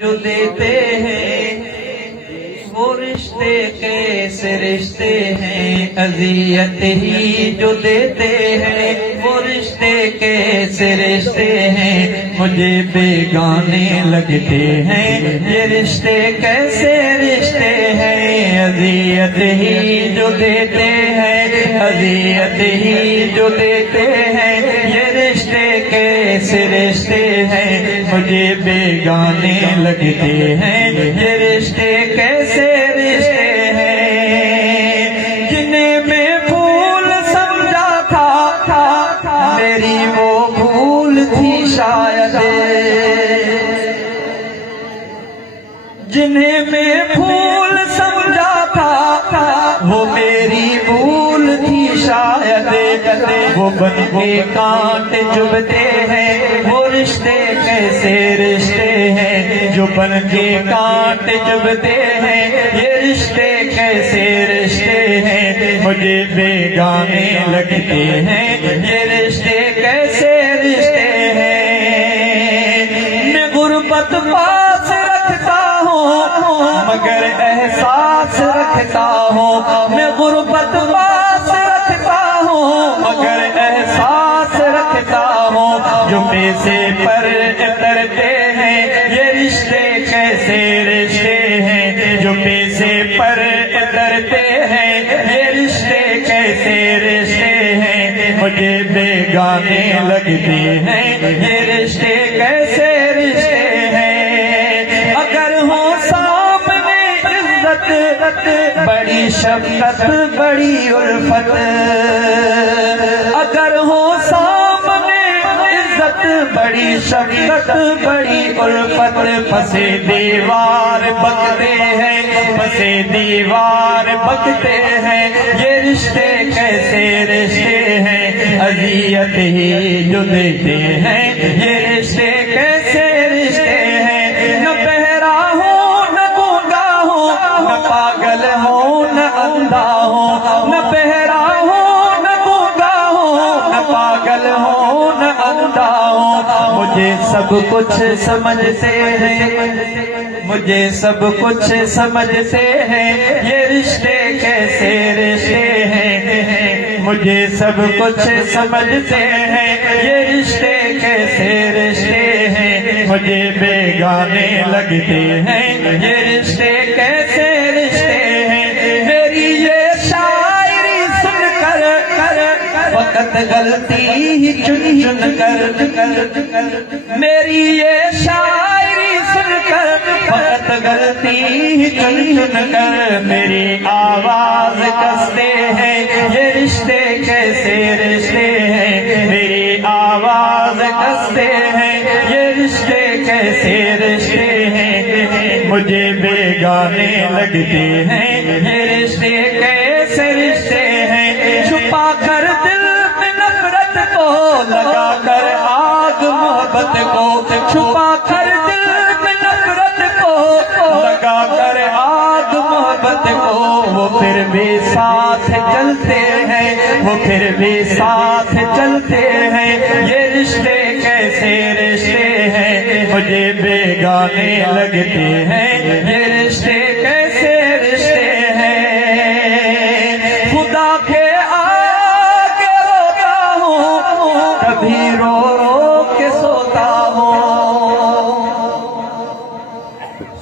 جو دیتے ہیں وہ رشتے کیسے رشتے ہیں، اذیت ہی جو دیتے ہیں وہ رشتے کیسے رشتے ہیں، مجھے بیگانے لگتے ہیں یہ رشتے کیسے رشتے ہیں، اذیت ہی جو دیتے ہیں، اذیت ہی جو دیتے ہیں یہ رشتے کیسے رشتے ہیں، مجھے بیگانے لگتے ہیں یہ رشتے کیسے رشتے ہیں، جنہیں میں بھول سمجھا تھا میری وہ بھول تھی شاید، جنہیں میں بھول سمجھا تھا وہ میری بھول تھی شاید، وہ بن کے کانٹ چبھتے ہیں وہ رشتے کیسے رشتے ہیں، جو بن کے کانٹ چبھتے ہیں یہ رشتے کیسے رشتے ہیں، مجھے بیگانے لگتے ہیں یہ رشتے کیسے رشتے ہیں، میں غربت پاس رکھتا ہوں مگر احساس رکھتا ہوں، میں غربت پاس رکھتا ہوں مگر احساس رکھتا ہوں، جو پیسے پر اترتے ہیں یہ رشتے کیسے رشتے ہیں، جو پیسے پر اترتے ہیں یہ رشتے کیسے رشتے ہیں، مجھے بیگانے لگتے ہیں یہ رشتے کیسے رشتے ہیں، اگر ہو سامنے عزت بڑی شفقت بڑی الفت، اگر ہو سامنے عزت بڑی شفقت بڑی الفت، پسے دیوار بکتے ہیں پسے دیوار بکتے ہیں یہ رشتے کیسے رشتے ہیں، اذیت ہی جو دیتے ہیں یہ رشتے کیسے رشتے ہیں، نہ بہرا ہوں نہ گونگا ہوں نہ پاگل ہوں نہ اندھا ہوں، نہ بہرا ہوں نہ گونگا ہوں نہ پاگل ہوں نہ اندھا ہوں، مجھے سب کچھ سمجھتے ہیں، مجھے سب کچھ سمجھتے ہیں یہ رشتے کیسے رشتے ہیں، مجھے سب کچھ سمجھتے ہیں یہ رشتے کیسے رشتے ہیں، مجھے بیگانے لگتے ہیں یہ رشتے کیسے رشتے ہیں، میری یہ شاعری سن کر فقط غلطی ہی چن چن کر، میری یہ شاعری سن کر فقط غلطی ہی چن چن کر، میری آواز کستے ہیں یہ رشتے کیسے رشتے ہیں، میری آواز کستے ہیں یہ رشتے کیسے رشتے ہیں، مجھے بیگانے لگتے ہیں یہ رشتے کیسے رشتے ہیں، چھپا کر دل میں نفرت کو لگا کر آگ محبت کو، چھپا کر دل میں نفرت کو لگا کر آگ محبت کو، وہ پھر بھی ساتھ چلتے ہیں وہ پھر بھی ساتھ چلتے ہیں یہ رشتے کیسے رشتے ہیں، مجھے بیگانے لگتے ہیں یہ رشتے کیسے رشتے ہیں، خدا کے آگے روتا ہوں کبھی رو رو کے سوتا ہوں،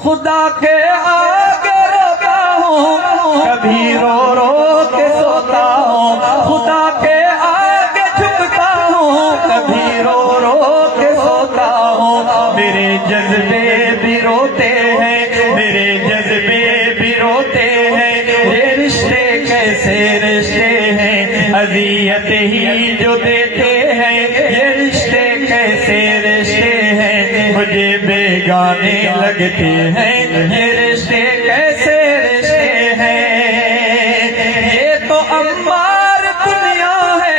خدا کے آگے روتا ہوں کبھی رو رو کے سوتا ہوں، خدا کے آگے جھکتا ہوں کبھی رو رو کے سوتا ہوں، میرے جذبے بھی روتے ہیں میرے جذبے بھی روتے ہیں یہ رشتے کیسے رشتے ہیں، اذیت ہی جو دیتے ہیں یہ رشتے کیسے رشتے ہیں، مجھے بیگانے لگتے ہیں یہ رشتے کیسے رشتے ہیں، یہ تو امار دنیا ہے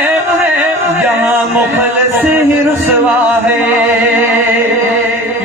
جہاں مخلص ہی رسوا ہے،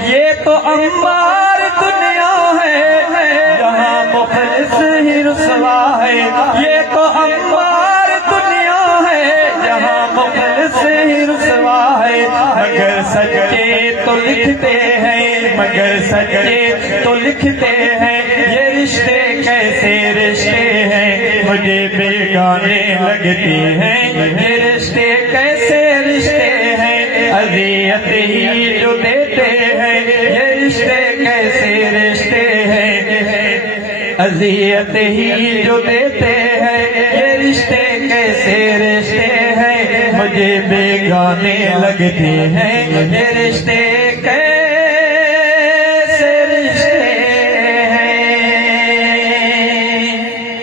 یہ تو امار دنیا ہے جہاں مخلص ہی رسوا ہے، یہ تو امار دنیا ہے جہاں مخلص ہی رسوا ہے، اگر سچے تو لکھتے ہیں، مگر سچے تو لکھتے ہیں، یہ رشتے کیسے رشتے ہیں، مجھے بیگانے لگتے ہیں، یہ رشتے کیسے رشتے ہیں، اذیت ہی جو دیتے ہیں، یہ رشتے کیسے رشتے ہیں، اذیت ہی جو دیتے ہیں، یہ رشتے کیسے رشتے ہیں، مجھے بیگانے لگتے ہیں، یہ رشتے کیسے